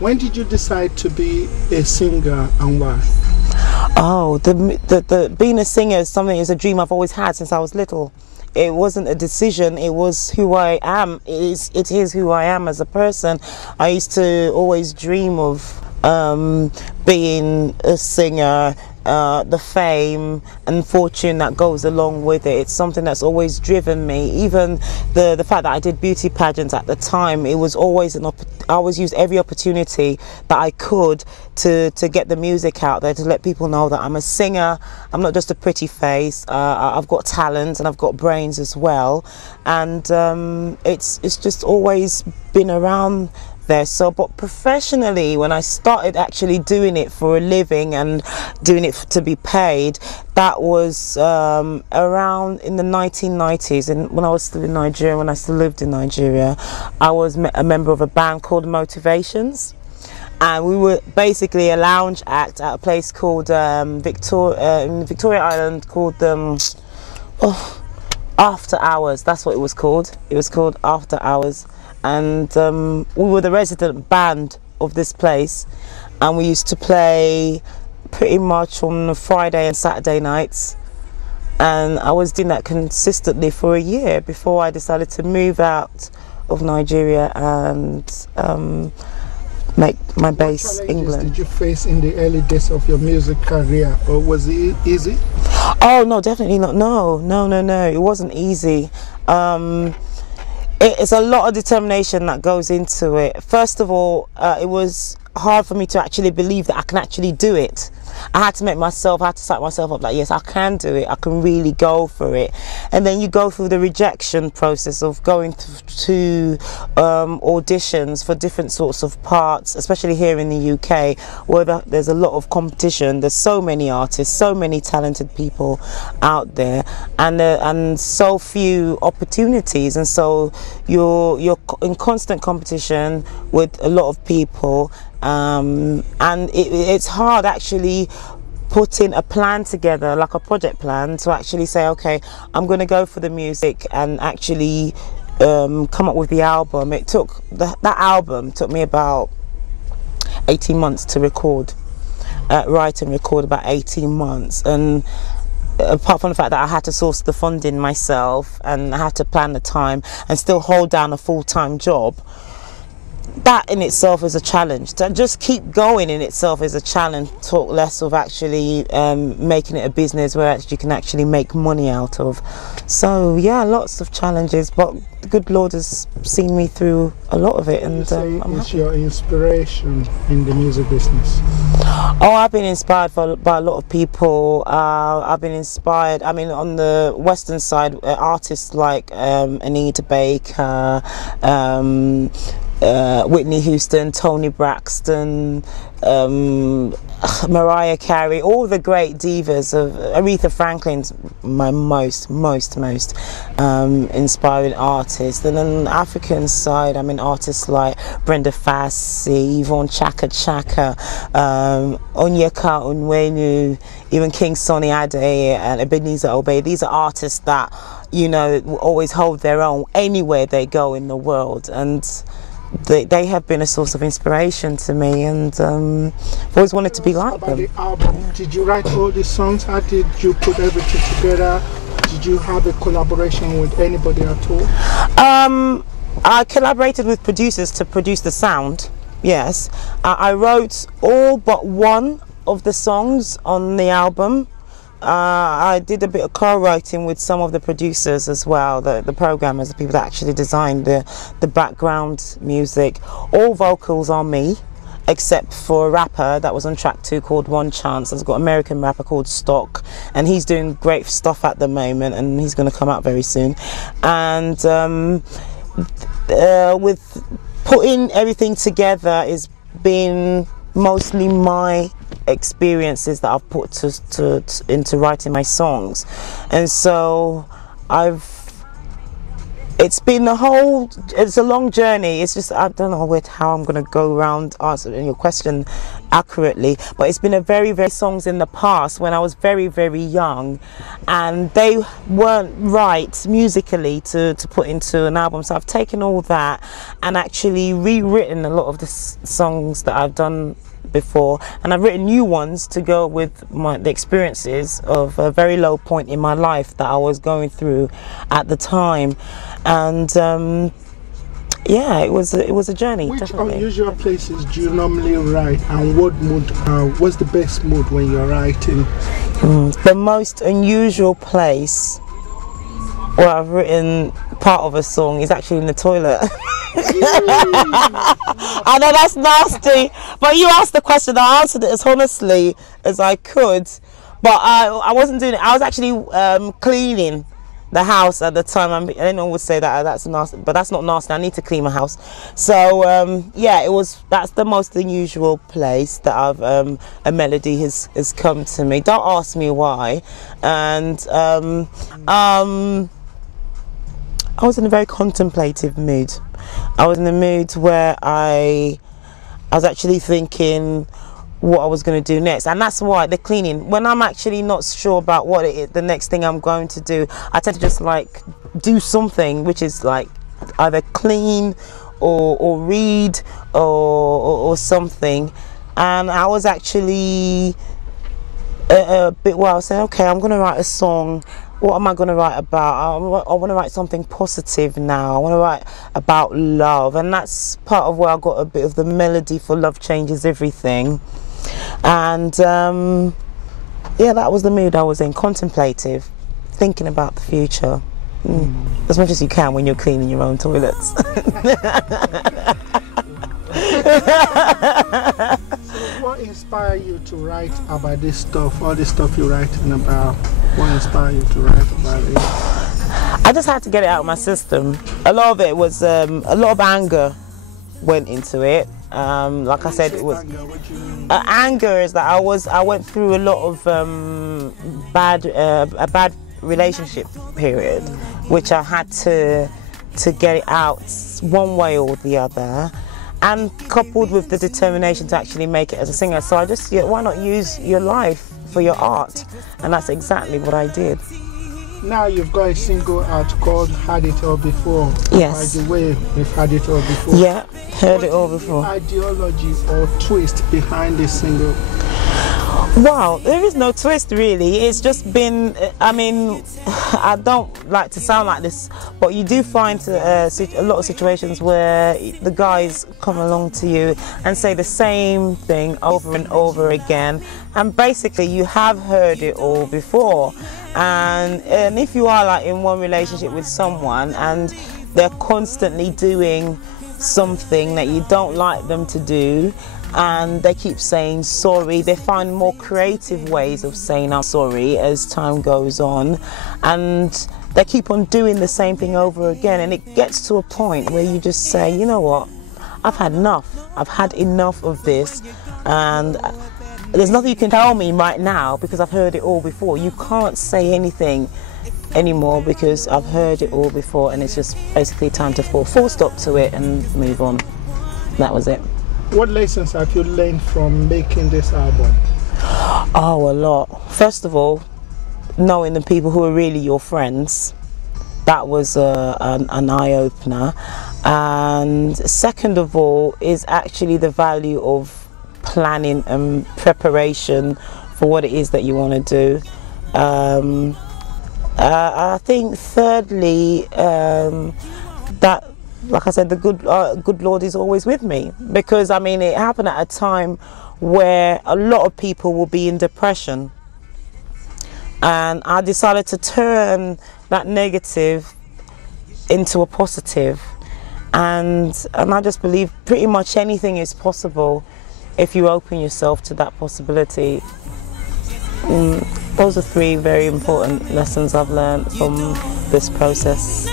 When did you decide to be a singer and why? Oh, the being a singer is something, is a dream I've always had since I was little. It wasn't a decision, it was who I am. It is who I am as a person. I used to always dream of being a singer, the fame and fortune that goes along with it. It's something that's always driven me. Even the fact that I did beauty pageants at the time, it was always I always used every opportunity that I could to get the music out there, to let people know that I'm a singer. I'm not just a pretty face. I've got talent and I've got brains as well. And it's just always been around there. So, but professionally, when I started actually doing it for a living and doing it to be paid, that was around in the 1990s. And when I was still in Nigeria, when I still lived in Nigeria, I was a member of a band called Motivations, and we were basically a lounge act at a place called in Victoria Island called After Hours. That's what it was called. It was called After Hours. And we were the resident band of this place, and we used to play pretty much on Friday and Saturday nights, and I was doing that consistently for a year before I decided to move out of Nigeria and make my base England. Did you face in the early days of your music career, or was it easy? Oh no, definitely not. No, it wasn't easy. It's a lot of determination that goes into it. First of all, it was hard for me to actually believe that I can actually do it. I had to psych myself up like, yes, I can do it, I can really go for it. And then you go through the rejection process of going to auditions for different sorts of parts, especially here in the UK, where there's a lot of competition. There's so many artists, so many talented people out there, and so few opportunities, and so you're in constant competition with a lot of people. And it's hard actually putting a plan together, like a project plan, to actually say, okay, I'm going to go for the music and actually come up with the album. It took that album took me about 18 months to record, write and record, about 18 months. And apart from the fact that I had to source the funding myself and I had to plan the time and still hold down a full-time job, that in itself is a challenge. To just keep going in itself is a challenge, talk less of actually making it a business where you can actually make money out of. So yeah, lots of challenges, but the good Lord has seen me through a lot of it, and I'm happy. Your inspiration in the music business? Oh, I've been inspired by a lot of people. I've been inspired, I mean, on the Western side, artists like Anita Baker, Whitney Houston, Toni Braxton, Mariah Carey, all the great divas. Of Aretha Franklin's my most inspiring artist. And on the African side, I mean, artists like Brenda Fassie, Yvonne Chaka Chaka, Onyeka Onwenu, even King Sunny Ade and Ebenezer Obey. These are artists that, you know, always hold their own anywhere they go in the world, and they have been a source of inspiration to me, and I've always wanted to be like them. The album, yeah. Did you write all the songs? How did you put everything together? Did you have a collaboration with anybody at all? I collaborated with producers to produce the sound, yes. I wrote all but one of the songs on the album. I did a bit of co-writing with some of the producers as well, the programmers, the people that actually designed the background music. All vocals are me, except for a rapper that was on track 2 called One Chance. I've got an American rapper called Stock, and he's doing great stuff at the moment, and he's going to come out very soon. And with putting everything together is been mostly my experiences that I've put into writing my songs, and so it's been it's a long journey. It's just, I don't know how I'm going to go around answering your question accurately, but it's been a very songs in the past when I was very young, and they weren't right musically to put into an album. So I've taken all that and actually rewritten a lot of the songs that I've done before, and I've written new ones to go with the experiences of a very low point in my life that I was going through at the time. And yeah, it was a journey. Which definitely. Unusual places do you normally write, and what mood? What's the best mood when you're writing? The most unusual place where I've written part of a song is actually in the toilet. I know that's nasty, but you asked the question, I answered it as honestly as I could. But I wasn't doing it. I was actually cleaning the house at the time. I don't would say that that's nasty, but that's not nasty. I need to clean my house. So yeah, that's the most unusual place that I've a melody has come to me. Don't ask me why. And I was in a very contemplative mood. I was in a mood where I was actually thinking what I was going to do next, and that's why the cleaning, when I'm actually not sure about what it is, the next thing I'm going to do, I tend to just like do something which is like either clean or read or something. And I was actually a bit where I was saying, okay, I'm going to write a song. What am I going to write about? I want to write something positive now. I want to write about love, and that's part of where I got a bit of the melody for Love Changes Everything. And yeah, that was the mood I was in, contemplative, thinking about the future, as much as you can when you're cleaning your own toilets. So what inspired you to write about this stuff, all this stuff you're writing about? What inspired you to write about it? I just had to get it out of my system. A lot of it was, a lot of anger went into it. Like I said, it was anger is that I went through a lot of a bad relationship period, which I had to get it out one way or the other, and coupled with the determination to actually make it as a singer. So I just, why not use your life for your art? And that's exactly what I did. Now you've got a single out called Had It All Before. Yes. By the way, we've had it all before. Yeah, heard it all before. Ideology or twist behind this single? Wow, there is no twist really. It's just been, I mean, I don't like to sound like this, but you do find a lot of situations where the guys come along to you and say the same thing over and over again, and basically you have heard it all before. And if you are like in one relationship with someone and they're constantly doing something that you don't like them to do, and they keep saying sorry, they find more creative ways of saying I'm sorry as time goes on, and they keep on doing the same thing over again, and it gets to a point where you just say, you know what, I've had enough. I've had enough of this, and there's nothing you can tell me right now because I've heard it all before. You can't say anything anymore because I've heard it all before, and it's just basically time to full stop to it and move on. That was it. What lessons have you learned from making this album? Oh, a lot. First of all, knowing the people who are really your friends. That was an eye-opener. And second of all is actually the value of planning and preparation for what it is that you want to do. I think thirdly, that, like I said, the good Lord is always with me, because I mean it happened at a time where a lot of people will be in depression, and I decided to turn that negative into a positive, and I just believe pretty much anything is possible if you open yourself to that possibility. Those are three very important lessons I've learned from this process.